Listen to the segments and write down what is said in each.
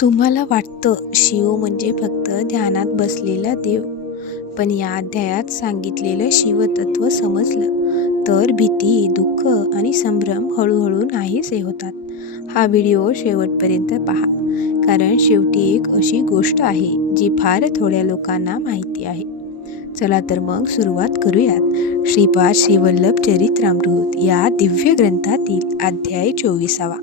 तुम्हाला वाटतं शिव म्हणजे फक्त ध्यानात बसलेला देव, पण या अध्यायात सांगितलेलं शिवतत्व समजलं तर भीती, दुःख आणि संभ्रम हळूहळू नाहीसे होतात. हा व्हिडिओ शेवटपर्यंत पहा, कारण शेवटी एक अशी गोष्ट आहे जी फार थोड्या लोकांना माहिती आहे. चला तर मग सुरुवात करूयात. श्रीपाद श्रीवल्लभ चरित्रामृत या दिव्य ग्रंथातील अध्याय 24.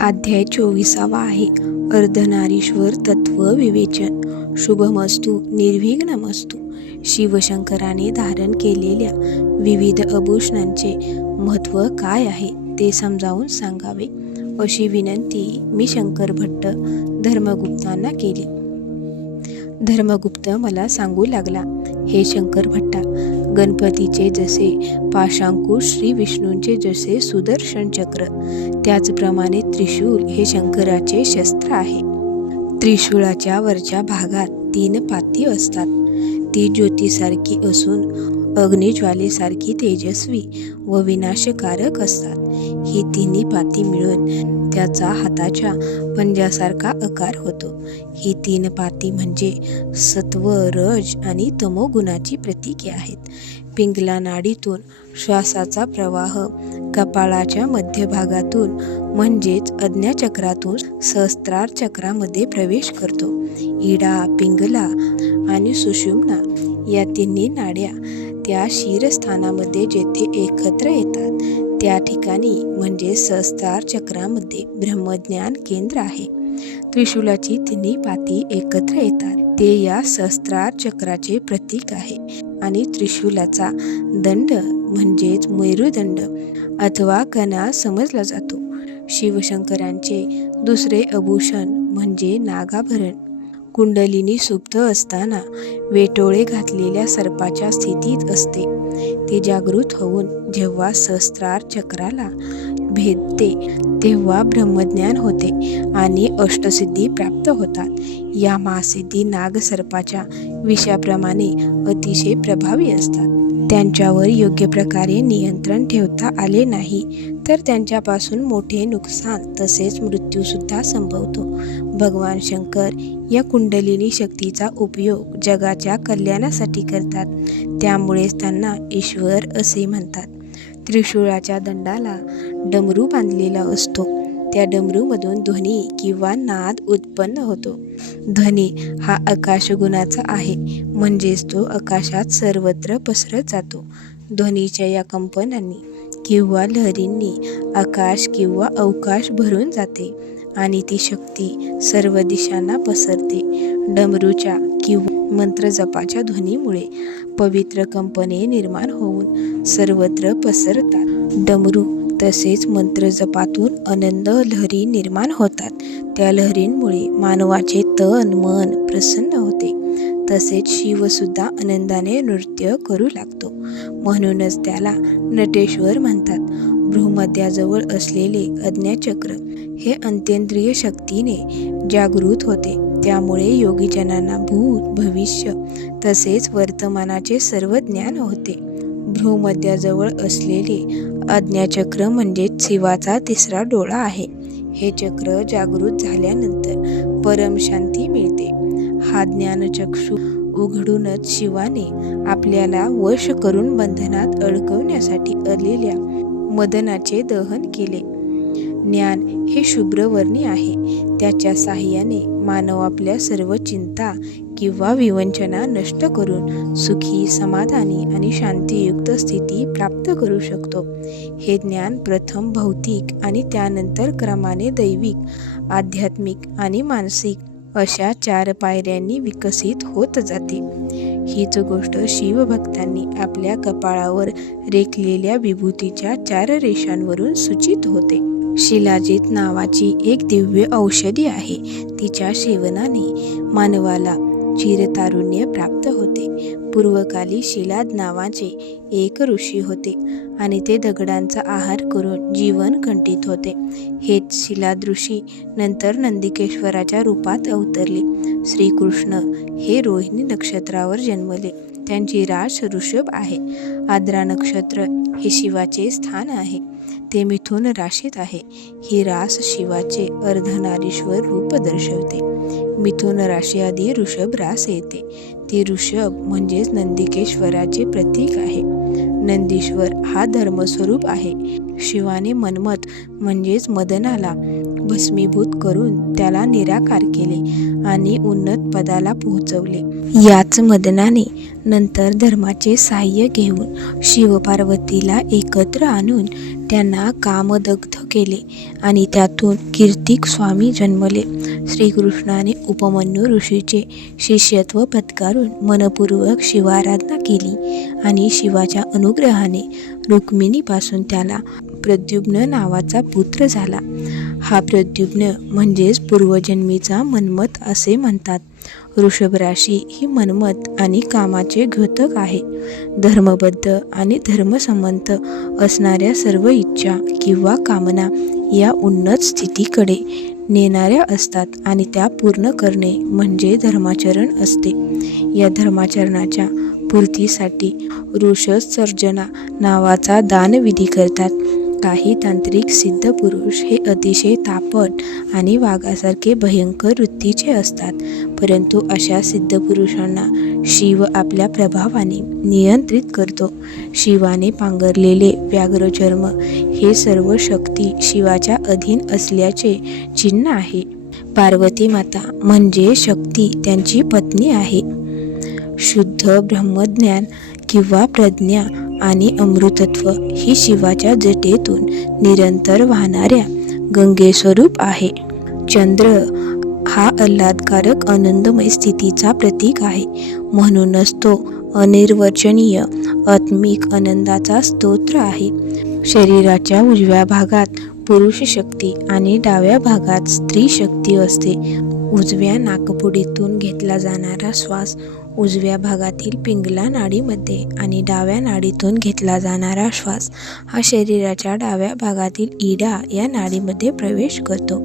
अध्याय 24 आहे अर्धनारीश्वर तत्व विवेचन. शुभमस्तु निर्विघ्नमस्तु. शिवशंकराने धारण केलेल्या विविध आभूषणांचे महत्त्व काय आहे ते समजावून सांगावे अशी विनंती मी शंकर भट्ट धर्मगुप्तांना केली. धर्मगुप्त मला सांगू लागला, हे शंकर भट्टा, गणपतीचे जसे पाशांकुश, श्री विष्णूंचे जसे सुदर्शन चक्र, त्याचप्रमाणे त्रिशूल हे शंकराचे शस्त्र आहे. त्रिशूळाच्या वरच्या भागात 3 पाती असतात. ती ज्योतीसारखी असून अग्निज्वालेसारखी तेजस्वी व विनाशकारक असतात. ही 3 पाती मिळून त्याचा हाताच्या पंजासारखा आकार होतो. ही 3 पाती म्हणजे सत्व, रज आणि तमो गुणाची प्रतीके आहेत. पिंगला नाडीतून श्वासाचा प्रवाह कपाळाच्या मध्यभागातून म्हणजेच आज्ञाचक्रातून सहस्त्रार चक्रामध्ये प्रवेश करतो. इडा, पिंगला आणि सुषुम्ना या 3 नाड्या त्या शिरस्थानामध्ये जेथे एकत्र येतात त्या ठिकाणी म्हणजे सहस्त्रार चक्रामध्ये ब्रह्मज्ञान केंद्र आहे. त्रिशूलाची 3 पाती एकत्र येतात ते या सहस्त्रार चक्राचे प्रतीक आहे आणि त्रिशूलाचा दंड म्हणजेच मेरुदंड अथवा कणा समजला जातो. शिवशंकरांचे दुसरे आभूषण म्हणजे नागाभरण. कुंडलिनी सुप्त असताना वेटोळे घातलेल्या सर्पाच्या स्थितीत असते. ते जागृत होऊन जेव्हा सहस्त्रार चक्राला भेदते तेव्हा ब्रह्मज्ञान होते आणि अष्टसिद्धी प्राप्त होतात. या महासिद्धी नागसर्पाच्या विषाप्रमाणे अतिशय प्रभावी असतात. त्यांच्यावर योग्य प्रकारे नियंत्रण ठेवता आले नाही तर त्यांच्यापासून मोठे नुकसान तसेच मृत्यूसुद्धा संभवतो. भगवान शंकर या कुंडलिनी शक्तीचा उपयोग जगाच्या कल्याणासाठी करतात, त्यामुळेच त्यांना ईश्वर असे म्हणतात. त्रिशूळाच्या दंडाला डमरू बांधलेला असतो. त्या डमरूमधून ध्वनी किंवा नाद उत्पन्न होतो. ध्वनी हा आकाशगुणाचा आहे, म्हणजेच तो आकाशात सर्वत्र पसरत जातो. ध्वनीच्या या कंपनांनी किंवा लहरींनी आकाश किंवा अवकाश भरून जाते आणि ती शक्ती सर्व दिशांना पसरते. डमरूच्या किंवा मंत्रजपाच्या ध्वनीमुळे पवित्र कंपने निर्माण होऊन सर्वत्र पसरतात. डमरू तसेच मंत्रजपातून आनंद लहरी निर्माण होतात. त्या लहरींमुळे मानवाचे तन मन प्रसन्न होते. तसेच शिवसुद्धा आनंदाने नृत्य करू लागतो. म्हणूनच त्याला नटेश्वर म्हणतात. भ्रूमध्याजवळ असलेले आज्ञाचक्र हे अंत्येंद्रिय शक्तीने जागृत होते. त्यामुळे योगीजनांना भूत, भविष्य तसेच वर्तमानाचे सर्व ज्ञान होते. भ्रूमध्याजवळ असलेले आज्ञाचक्र म्हणजे शिवाचा 3रा डोळा आहे. हे चक्र जागृत झाल्यानंतर परमशांती मिळते. हा ज्ञानचक्षु उघडूनच शिवाने आपल्याला वश करून बंधनात अडकवण्यासाठी आलेल्या मदनाचे दहन केले. ज्ञान हे शुभ्रवर्णी आहे. त्याच्या साहाय्याने मानव आपल्या सर्व चिंता किंवा विवंचना नष्ट करून सुखी, समाधानी आणि शांतियुक्त स्थिती प्राप्त करू शकतो. हे ज्ञान प्रथम भौतिक आणि त्यानंतर क्रमाने दैविक, आध्यात्मिक आणि मानसिक अशा 4 पायऱ्यांनी विकसित होत जाते. हीच गोष्ट शिवभक्तांनी आपल्या कपाळावर रेखलेल्या विभूतीच्या 4 रेषांवरून सूचित होते. शिलाजीत नावाची एक दिव्य औषधी आहे. तिच्या सेवनाने मानवाला चिरतारुण्य प्राप्त होते. पूर्वकाली शिलाद नावाचे एक ऋषी होते आणि ते दगडांचा आहार करून जीवन कंठित होते. हेच शिलाद ऋषी नंतर नंदिकेश्वराच्या रूपात अवतरले. श्रीकृष्ण हे रोहिणी नक्षत्रावर जन्मले. त्यांची रास ऋषभ आहे. आद्रा नक्षत्र हे शिवाचे स्थान आहे. ते मिथुन राशीत आहे. ही रास शिवाचे अर्धनारीश्वर रूप दर्शवते. मिथुन राशी आधी ऋषभ रास येते. ती ऋषभ म्हणजेच नंदिकेश्वराचे प्रतीक आहे. नंदीश्वर हा धर्मस्वरूप आहे. शिवाने मन्मथ म्हणजेच मदनाला भस्मीभूत करून त्याला निराकार केले आणि उन्नत पदाला पोहोचवले. याच मदनाने नंतर धर्माचे साह्य घेऊन शिवपार्वतीला एकत्र आणून त्यांना कामदग्ध केले आणि त्यातून कीर्तिक स्वामी जन्मले. श्रीकृष्णाने उपमन्यू ऋषीचे शिष्यत्व पत्करून मनपूर्वक शिवाराधना केली आणि शिवाच्या अनुग्रहाने रुक्मिणीपासून त्याला प्रद्युम्न नावाचा पुत्र झाला. हा प्रद्युम्न म्हणजेच पूर्वजन्मीचा मन्मथ असे म्हणतात. वृषभ राशी ही मन्मथ आणि कामाचे द्योतक आहे. धर्मबद्ध आणि धर्मसंमत असणाऱ्या सर्व इच्छा किंवा कामना या उन्नत स्थितीकडे नेणाऱ्या असतात आणि त्या पूर्ण करणे म्हणजे धर्माचरण असते. या धर्माचरणाच्या पूर्तीसाठी ऋषसर्जना नावाचा दानविधी करतात. काही तांत्रिक सिद्ध पुरुष हे अतिशय तापट आणि वाघासारखे भयंकर वृत्तीचे असतात, परंतु अशा सिद्ध पुरुषांना शिव आपल्या प्रभावाने नियंत्रित करतो. शिवाने पांघरलेले व्याघ्रचर्म हे सर्व शक्ती शिवाच्या अधीन असल्याचे चिन्ह आहे. पार्वती माता म्हणजे शक्ती त्यांची पत्नी आहे. शुद्ध ब्रह्मज्ञान किंवा प्रज्ञा आणि अमृतत्व ही शिवाच्या जटेतून निरंतर वाहणाऱ्या गंगेस्वरूप आहे. चंद्र हा आल्हादकारक आनंदमय स्थितीचा प्रतीक आहे. म्हणूनच तो अनिर्वचनीय आत्मिक आनंदाचा स्तोत्र आहे. शरीराच्या उजव्या भागात पुरुष शक्ती आणि डाव्या भागात स्त्री शक्ती असते. उजव्या नाकपुडीतून घेतला जाणारा श्वास उजव्या भागातील पिंगला नाडीमध्ये आणि डाव्या नाडीतून घेतला जाणारा श्वास हा शरीराच्या डाव्या भागातील इडा या नाडीमध्ये प्रवेश करतो.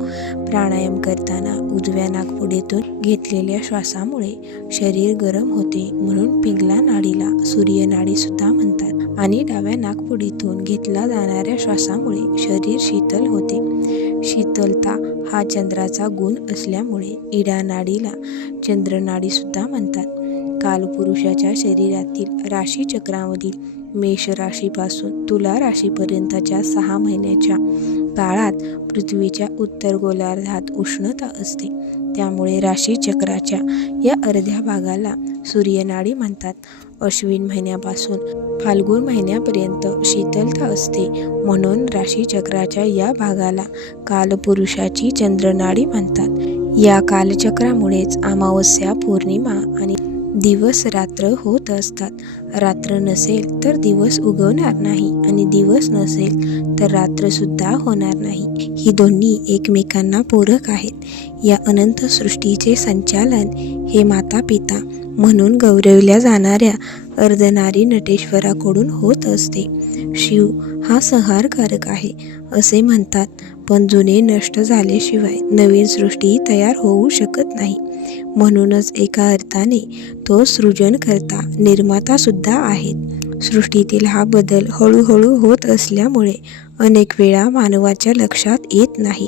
प्राणायाम करताना उजव्या नाकपुडीतून घेतलेल्या श्वासामुळे शरीर गरम होते, म्हणून पिंगला नाडीला सूर्यनाडी सुद्धा म्हणतात. आणि डाव्या नाकपुडीतून घेतला जाणाऱ्या श्वासामुळे शरीर शीतल होते. शीतलता हा चंद्राचा गुण असल्यामुळे इडा नाडीला चंद्रनाडी सुद्धा म्हणतात. कालपुरुषाच्या शरीरातील राशीचक्रामधील मेष राशीपासून तुला राशीपर्यंतच्या 6 महिन्याच्या काळात पृथ्वीच्या उत्तर गोलार्धात उष्णता असते. त्यामुळे राशीचक्राच्या या अर्ध्या भागाला सूर्यनाडी म्हणतात. अश्विन महिन्यापासून फाल्गुन महिन्यापर्यंत शीतलता असते, म्हणून राशीचक्राच्या या भागाला कालपुरुषाची चंद्रनाडी म्हणतात. या कालचक्रामुळेच अमावस्या, पौर्णिमा आणि दिवस रात्र होत असतात. रात्र नसेल तर दिवस उगवणार नाही आणि दिवस नसेल तर रात्र सुद्धा होणार नाही. ही दोन्ही एकमेकांना पूरक आहेत. या अनंत सृष्टीचे संचालन हे माता पिता म्हणून गौरविल्या जाणाऱ्या अर्धनारी नटेश्वराकडून होत असते. शिव हा संहारकारक आहे असे म्हणतात, पण जुने नष्ट झाल्याशिवाय नवीन सृष्टी तयार होऊ शकत नाही. म्हणूनच एका अर्थाने तो सृजनकर्ता, निर्माता सुद्धा आहेत. सृष्टीतील हा बदल हळूहळू होत असल्यामुळे अनेक वेळा मानवाच्या लक्षात येत नाही.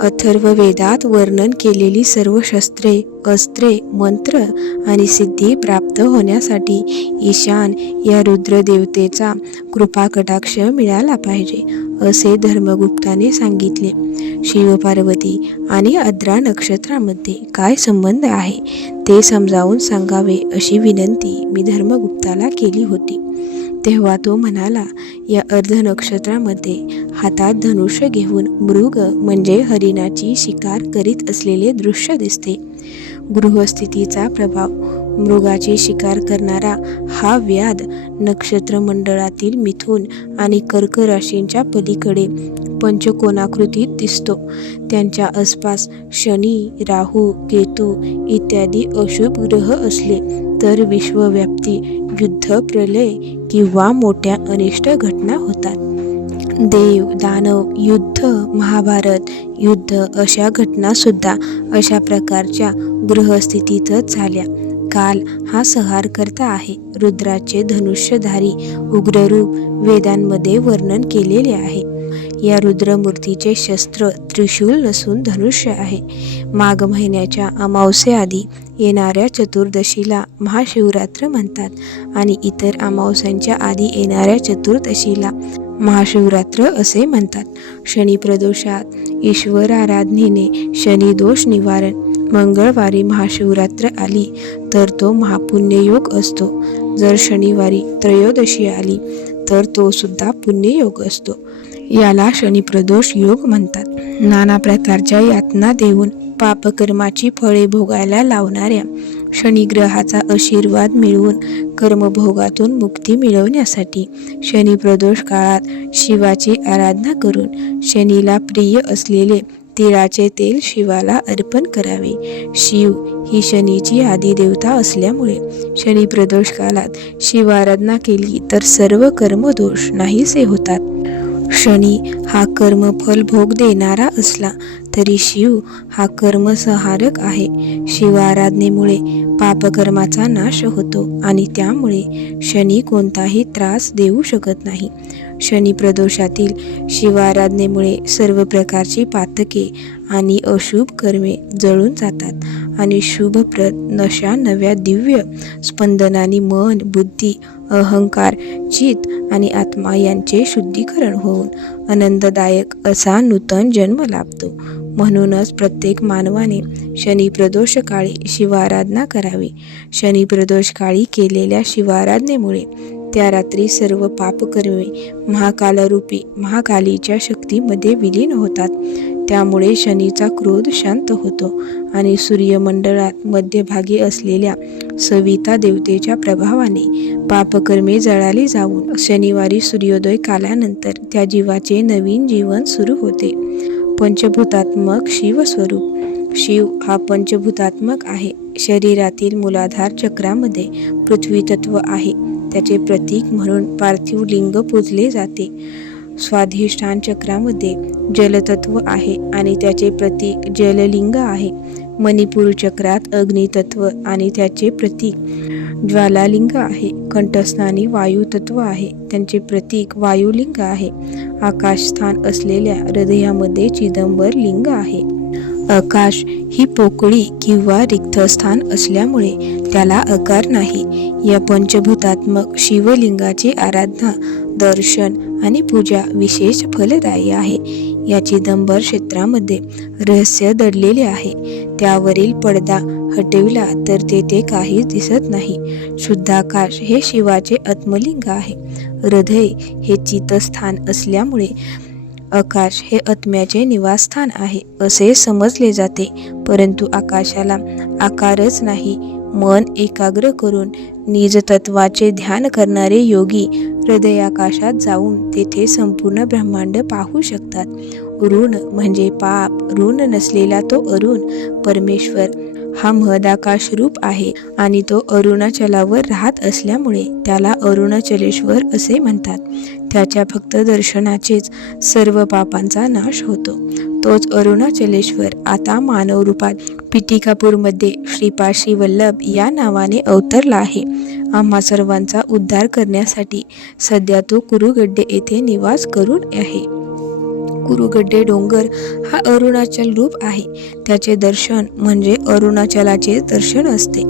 अथर्ववेदात वर्णन केलेली सर्व शस्त्रे, अस्त्रे, मंत्र आणि सिद्धी प्राप्त होण्यासाठी ईशान या रुद्रदेवतेचा कृपाकटाक्ष मिळाला पाहिजे असे धर्मगुप्ताने सांगितले. शिवपार्वती आणि आद्रा नक्षत्रामध्ये काय संबंध आहे ते समजावून सांगावे अशी विनंती मी धर्मगुप्ताला केली होती. तेव्हा तो म्हणाला, या अर्ध नक्षत्रामध्ये हातात धनुष्य घेऊन मृग म्हणजे हरिणाची शिकार करीत असलेले दृश्य दिसते. गृहस्थितीचा प्रभाव मृगाची शिकार करणारा हा व्याध नक्षत्रमंडळातील मिथुन आणि कर्क राशींच्या पलीकडे पंचकोनाकृतीत दिसतो. त्यांच्या आसपास शनी, राहू, केतू इत्यादी अशुभ ग्रह असले तर विश्वव्यापी युद्ध, प्रलय किंवा मोठ्या अनिष्ट घटना होतात. देव, दानव युद्ध, महाभारत युद्ध अशा घटनासुद्धा अशा प्रकारच्या ग्रहस्थितीतच झाल्या. काल हा संहारकर्ता आहे. रुद्राचे धनुष्यधारी उग्ररूप वेदांमध्ये वर्णन केलेले आहे. या रुद्रमूर्तीचे शस्त्र त्रिशूल नसून धनुष्य आहे. माघ महिन्याच्या अमावस्येआधी येणाऱ्या चतुर्दशीला महाशिवरात्र म्हणतात आणि इतर अमावस्यांच्या आधी येणाऱ्या चतुर्दशीला महाशिवरात्र असे म्हणतात. शनी प्रदोषात ईश्वर आराधनेने शनी दोष निवारण. मंगळवारी महाशिवरात्र आली तर तो महापुण्ययोग असतो. जर शनिवारी त्रयोदशी आली तर तो सुद्धा पुण्ययोग असतो. याला शनिप्रदोष योग म्हणतात. नाना प्रकारच्या यातना देऊन पापकर्माची फळे भोगायला लावणाऱ्या शनिग्रहाचा आशीर्वाद मिळवून कर्मभोगातून मुक्ती मिळवण्यासाठी शनिप्रदोष काळात शिवाची आराधना करून शनीला प्रिय असलेले तिळाचे तेल शिवाला अर्पण करावे. शिव ही शनीची आदिदेवता असल्यामुळे शनिप्रदोष काळात शिवाराधना केली तर सर्व कर्मदोष नाहीसे होतात. शनी हा कर्मफल भोग देणारा असला तरी शिव हा कर्मसंहारक आहे. शिवाराधनेमुळे पापकर्माचा नाश होतो आणि त्यामुळे शनी कोणताही त्रास देऊ शकत नाही. शनी प्रदोषातील शिवाराधनेमुळे सर्व प्रकारची पातके आणि अशुभ कर्मे जळून जातात आणि शुभप्रद नशा नव्या दिव्य स्पंदनाने मन, बुद्धी, अहंकार, चित्त आणि आत्मा यांचे शुद्धीकरण होऊन आनंददायक असा नूतन जन्म लाभतो. म्हणूनच प्रत्येक मानवाने शनिप्रदोष काळी शिवाराधना करावी. शनिप्रदोष काळी केलेल्या शिवाराधनेमुळे त्या रात्री सर्व पापकर्मे महाकालरूपी महाकालीच्या शक्तीमध्ये विलीन होतात. त्यामुळे शनीचा क्रोध शांत होतो आणि सूर्यमंडळात मध्यभागी असलेल्या सविता देवतेच्या प्रभावाने पापकर्मे जळाली जाऊन शनिवारी सूर्योदय कालानंतर त्या जीवाचे नवीन जीवन सुरू होते. पंचभूतात्मक शिवस्वरूप. शिव हा पंचभूतात्मक आहे. शरीरातील मूलाधार चक्रामध्ये पृथ्वी तत्व आहे. त्याचे प्रतीक म्हणून पार्थिव लिंग पूजले जाते. स्वाधिष्ठान चक्रामध्ये जलतत्व आहे आणि त्याचे प्रतीक जललिंग आहे. मणिपूर चक्रात अग्नितत्व आणि त्याचे प्रतीक ज्वालालिंग आहे. कंठस्थानी वायुतत्व आहे. त्यांचे प्रतीक वायुलिंग आहे. आकाशस्थान असलेल्या हृदयामध्ये चिदंबर लिंग आहे. आकाश ही पोकळी किंवा रिक्त स्थान असल्यामुळे त्याला आकार नाही. या पंचभूतात्मक शिवलिंगाची आराधना, दर्शन आणि पूजा विशेष फलदायी आहे. या चिदंबर क्षेत्रामध्ये रहस्य दडलेले आहे. त्यावरील पडदा हटवला तर तेथे काहीच दिसत नाही. शुद्धाकाश हे शिवाचे आत्मलिंग आहे. हृदय हे चित्तस्थान असल्यामुळे आकाश हे आत्म्याचे निवासस्थान आहे असे समजले जाते. परंतु आकाशाला आकारच नाही. मन एकाग्र करून निजतत्वाचे ध्यान करणारे योगी हृदयाकाशात जाऊन तेथे संपूर्ण ब्रह्मांड पाहू शकतात. ऋण म्हणजे पाप, ऋण नसलेला तो अरुण परमेश्वर हा महदाकाश रूप आहे आणि तो अरुणाचलावर राहत असल्यामुळे त्याला अरुणाचलेश्वर असे म्हणतात. त्याच्या फक्त दर्शनाचेच सर्व पापांचा नाश होतो. तोच अरुणाचलेश्वर आता मानव रूपात पिटिकापूरमध्ये श्रीपाद श्री वल्लभ या नावाने अवतरला आहे. आम्हा सर्वांचा उद्धार करण्यासाठी सध्या तो कुरुगड्डे येथे निवास करून आहे. कुरुगड्डे डोंगर हा अरुणाचल रूप आहे. त्याचे दर्शन म्हणजे अरुणाचलाचे दर्शन असते.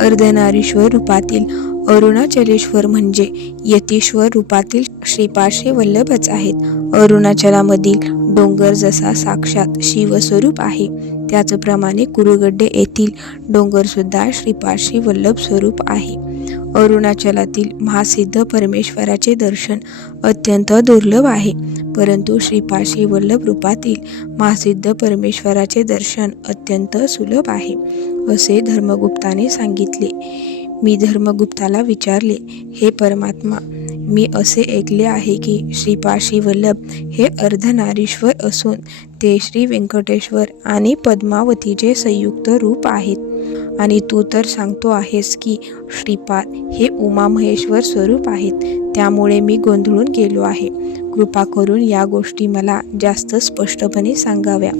अर्धनारीश्वर रूपातील अरुणाचलेश्वर म्हणजे यतीश्वर रूपातील श्रीपाद श्री वल्लभच आहेत. अरुणाचलामधील डोंगर जसा साक्षात शिवस्वरूप आहे त्याचप्रमाणे कुरुगड्डे येथील डोंगर सुद्धा श्रीपाद श्री वल्लभ स्वरूप आहे. अरुणाचलातील महासिद्ध परमेश्वराचे दर्शन अत्यंत दुर्लभ आहे. परंतु श्रीपाद श्री वल्लभ रूपातील महासिद्ध परमेश्वराचे दर्शन अत्यंत सुलभ आहे असे धर्मगुप्ताने सांगितले. मी धर्मगुप्ताला विचारले, हे परमात्मा, मी असे ऐकले आहे की श्रीपाद श्री वल्लभ हे अर्धनारीश्वर असून ते श्री व्यंकटेश्वर आणि पद्मावतीचे संयुक्त रूप आहेत आणि तू तर सांगतो आहेस की श्रीपाद हे उमामहेश्वर स्वरूप आहेत. त्यामुळे मी गोंधळून गेलो आहे. कृपा करून या गोष्टी मला जास्त स्पष्टपणे सांगाव्या.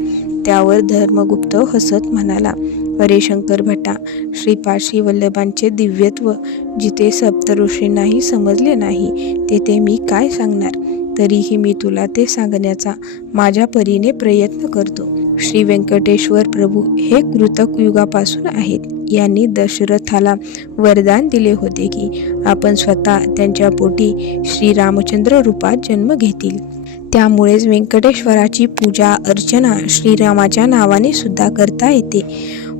त्यावर धर्मगुप्त हसत म्हणाला, अरे शंकर भट्टा, श्रीपाद श्री वल्लभांचे दिव्यत्व जिथे सप्तऋषींनाही समजले नाही तेथे मी काय सांगणार. तरीही मी तुला ते सांगण्याचा माझ्या परीने प्रयत्न करतो. श्री व्यंकटेश्वर प्रभू हे कृतक युगापासून आहेत. यांनी दशरथाला वरदान दिले होते की आपण स्वतः त्यांच्या पोटी श्रीरामचंद्र रूपात जन्म घेतील. त्यामुळेच व्यंकटेश्वराची पूजा अर्चना श्रीरामाच्या नावाने सुद्धा करता येते.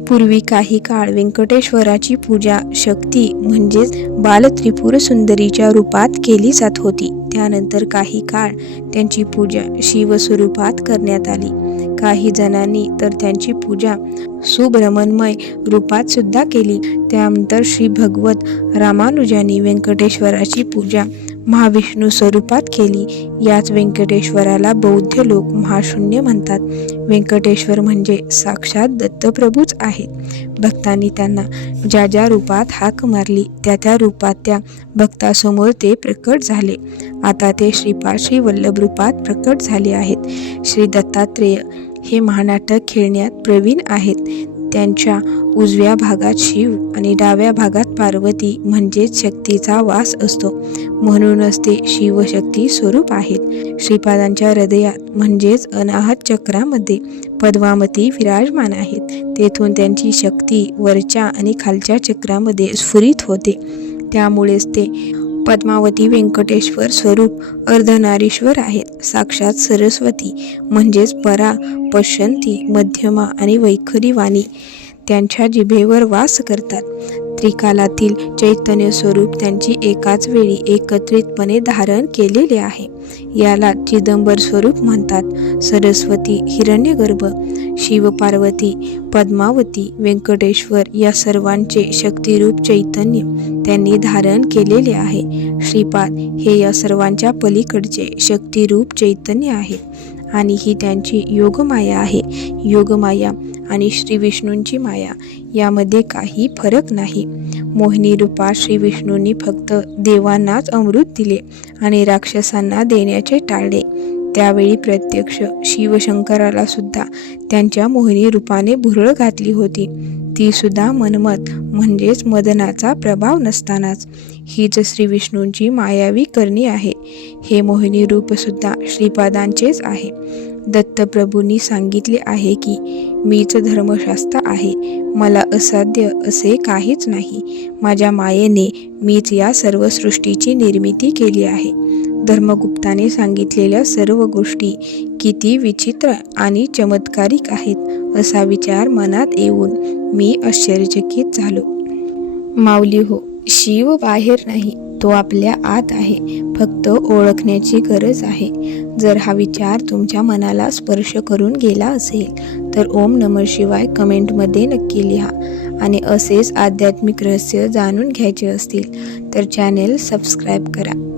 पूर्वी काही काळ व्यंकटेश्वराची पूजा शक्ती म्हणजेच बालत्रिपुर सुंदरीच्या रूपात केली जात होती. त्यानंतर काही काळ त्यांची पूजा शिवस्वरूपात करण्यात आली. काही जणांनी तर त्यांची पूजा सुब्रह्मण्यमय रूपात सुद्धा केली. त्यानंतर श्री भगवत रामानुजांनी व्यंकटेश्वराची पूजा महाविष्णू स्वरूपात केली. याच व्यंकटेश्वराला बौद्ध लोक महाशून्य म्हणतात. व्यंकटेश्वर म्हणजे साक्षात दत्तप्रभूच आहेत. भक्तांनी त्यांना ज्या ज्या रूपात हाक मारली त्या त्या रूपात त्या भक्तासमोर ते प्रकट झाले. आता ते श्रीपाद श्री वल्लभ रूपात प्रकट झाले आहेत. श्री दत्तात्रेय हे महानाटक खेळण्यात प्रवीण आहेत. त्यांच्या उजव्या भागात शिव आणि डाव्या भागात पार्वती म्हणजेच शक्तीचा वास असतो. म्हणूनच ते शिवशक्ती स्वरूप आहेत. श्रीपादांच्या हृदयात म्हणजेच अनाहत चक्रामध्ये पद्मावती विराजमान आहेत. तेथून त्यांची शक्ती वरच्या आणि खालच्या चक्रामध्ये स्फुरित होते. त्यामुळेच ते पद्मावती व्यंकटेश्वर स्वरूप अर्धनारीश्वर आहेत. साक्षात सरस्वती म्हणजेच परा, पश्यंती, मध्यमा आणि वैखरी वाणी त्यांच्या जिभेवर वास करतात. त्रिकालातील चैतन्य स्वरूप त्यांची एकाच वेळी एकत्रितपणे धारण केलेले आहे. याला चिदंबर स्वरूप म्हणतात. सरस्वती, हिरण्यगर्भ, शिव, पार्वती, पद्मावती, व्यंकटेश्वर या सर्वांचे शक्तिरूप चैतन्य त्यांनी धारण केलेले आहे. श्रीपाद हे या सर्वांच्या पलीकडचे शक्तिरूप चैतन्य आहे आणि ही त्यांची योगमाया आहे. योगमाया आणि श्री विष्णूंची माया यामध्ये काही फरक नाही. मोहिनी रूपात श्री विष्णूंनी फक्त देवांनाच अमृत दिले आणि राक्षसांना देण्याचे टाळले. त्यावेळी प्रत्यक्ष शिवशंकराला सुद्धा त्यांच्या मोहिनी रूपाने भुरळ घातली होती. ती सुद्धा मनमत म्हणजेच मदनाचा प्रभाव नसतानाच. हीच श्री विष्णूंची मायावी करणी आहे. हे मोहिनी रूप सुद्धा श्रीपादांचेच आहे. दत्तप्रभूंनी सांगितले आहे की मीच धर्मशास्त्र आहे. मला असाध्य असे काहीच नाही. माझ्या मायेने मीच या सर्व सृष्टीची निर्मिती केली आहे. धर्मगुप्ताने सांगितलेल्या सर्व गोष्टी किती विचित्र आणि चमत्कारिक आहेत असा विचार मनात येऊन मी आश्चर्यचकित झालो. माऊली हो, शिव बाहेर नाही, तो आपल्या आत आहे. फक्त ओळखण्याची गरज आहे. जर हा विचार तुमच्या मनाला स्पर्श करून गेला असेल तर ओम नमः शिवाय कमेंटमध्ये नक्की लिहा. आणि असेच आध्यात्मिक रहस्य जाणून घ्यायचे असतील तर चॅनेल सबस्क्राईब करा.